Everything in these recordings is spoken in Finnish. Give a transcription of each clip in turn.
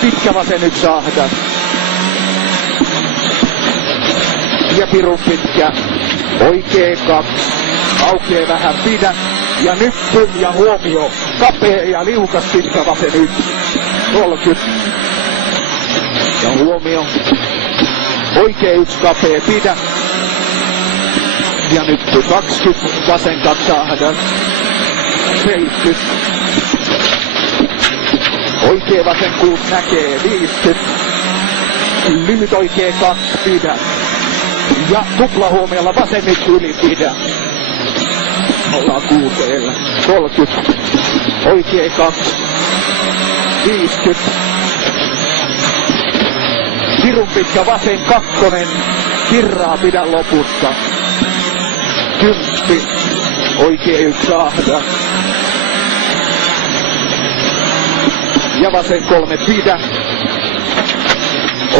pitkä vasen yksi ahdas. Ja pirun pitkä, oikee 2, aukee vähän pidä. Ja nyt ja huomio, kapea ja liukas pitkä vasen 1, 30. Ja huomio, oikee 1 kapea pidä. Ja nyt 20, vasen 2 ahdas, 70. Oikee vasen 6 näkee, 50. Lyhyt oikee 2 pidä. Ja tuplahuomiolla vasen 1 yli pidä. Ollaan 6, 30. Oikee 2, 50. Pirun pitkä vasen 2, kirraa pidä lopussa. 10. Oikee 1 ahdas. Ja vasen 3 pidä.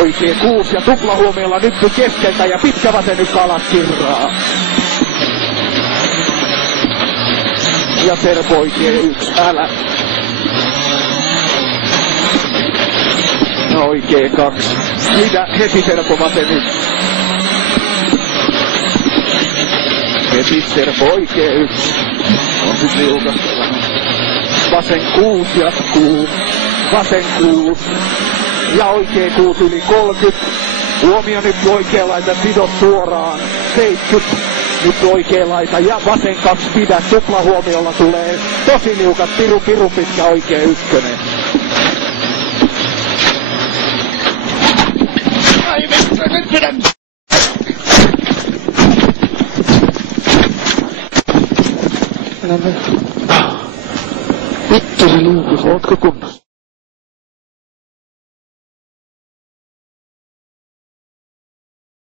Oikee 6 ja tuplahuomiolla nyt keskeltä ja pitkä vasen 1 alas kirraa. Ja servo oikee 1 älä. No oikee 2. Pidä heti servo vasen 1. Heti servo oikee 1. On nyt liukasta vähän. Vasen 6 jatkuu. Vasen 6. Ja oikee 6 yli 30. Huomio nyt oikea laita, sidot suoraan. 70. Nyt oikea laita ja vasen 2 pidä. Tuplahuomiolla tulee tosi liukas pirun pitkä oikee 1. Ai vittu, nyt pidän! Vittu se liukas, ootko kunnossa?